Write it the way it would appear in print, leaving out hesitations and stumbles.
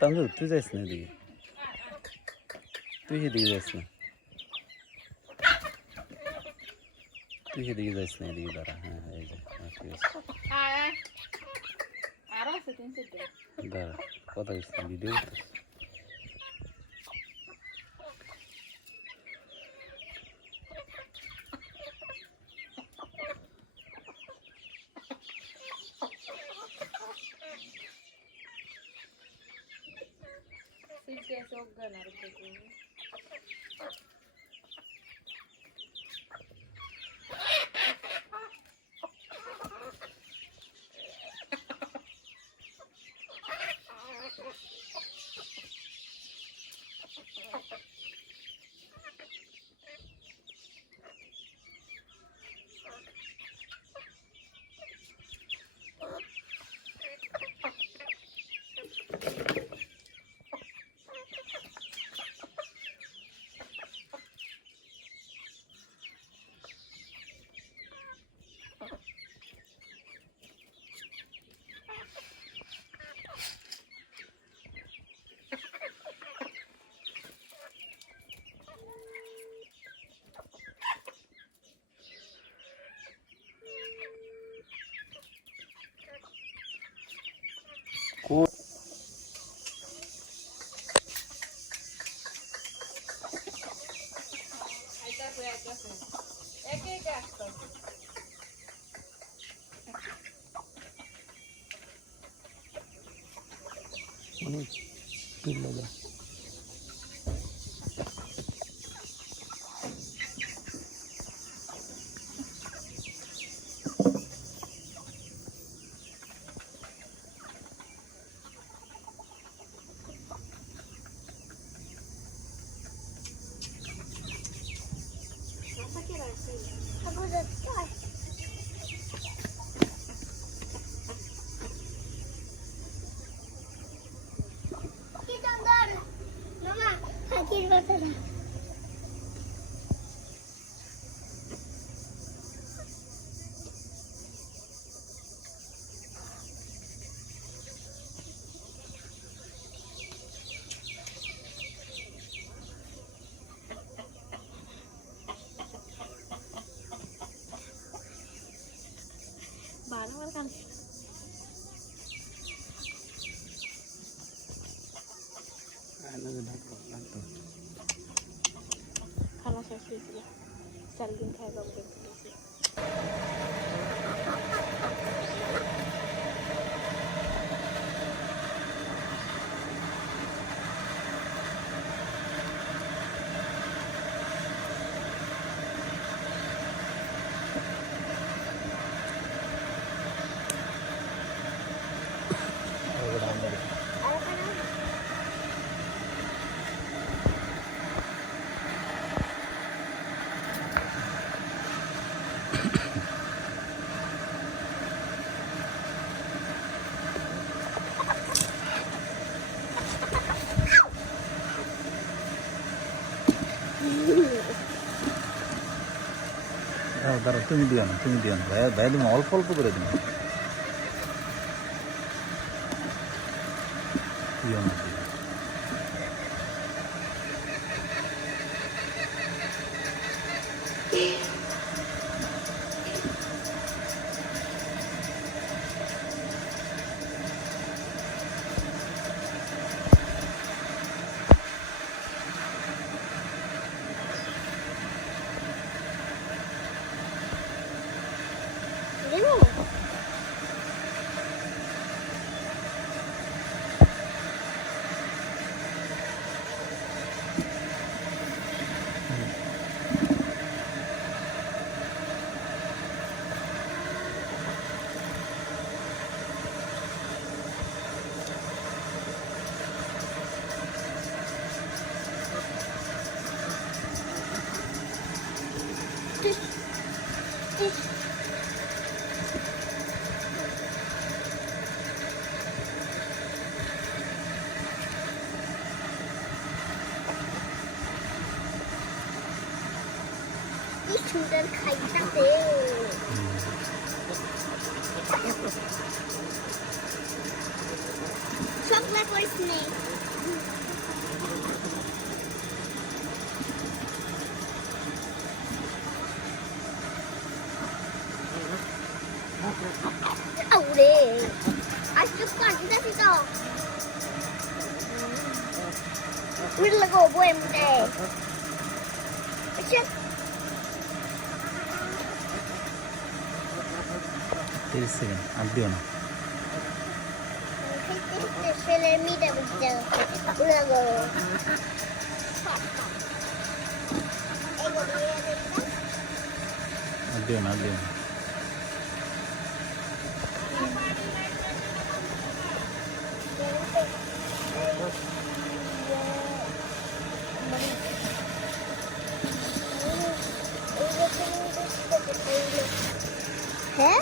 तांदूळ तू जायच ना दिगे तू हे दिगे जायच ना तू हे दिगे जायच नाही दिगे जरा जरा কথা দিচ্ছি ভিডিও অনেক ভিড় লাগে kan kalau saya sih saling kayak gitu sih. দাঁড়া তুমি দিও না ভাইয়া ভাইয়া তুমি অল্প অল্প করে দিন দিও না সুন্দর খাইতে চকলেট করিস নেই 우리 아직도 안 됐어. 우리가 뭐 했는데? 그치? Seconds. আর দিও না। ছেলের মিটে বুঝতে উড়াবো আর দিও না, আর দিও না। হ্যাঁ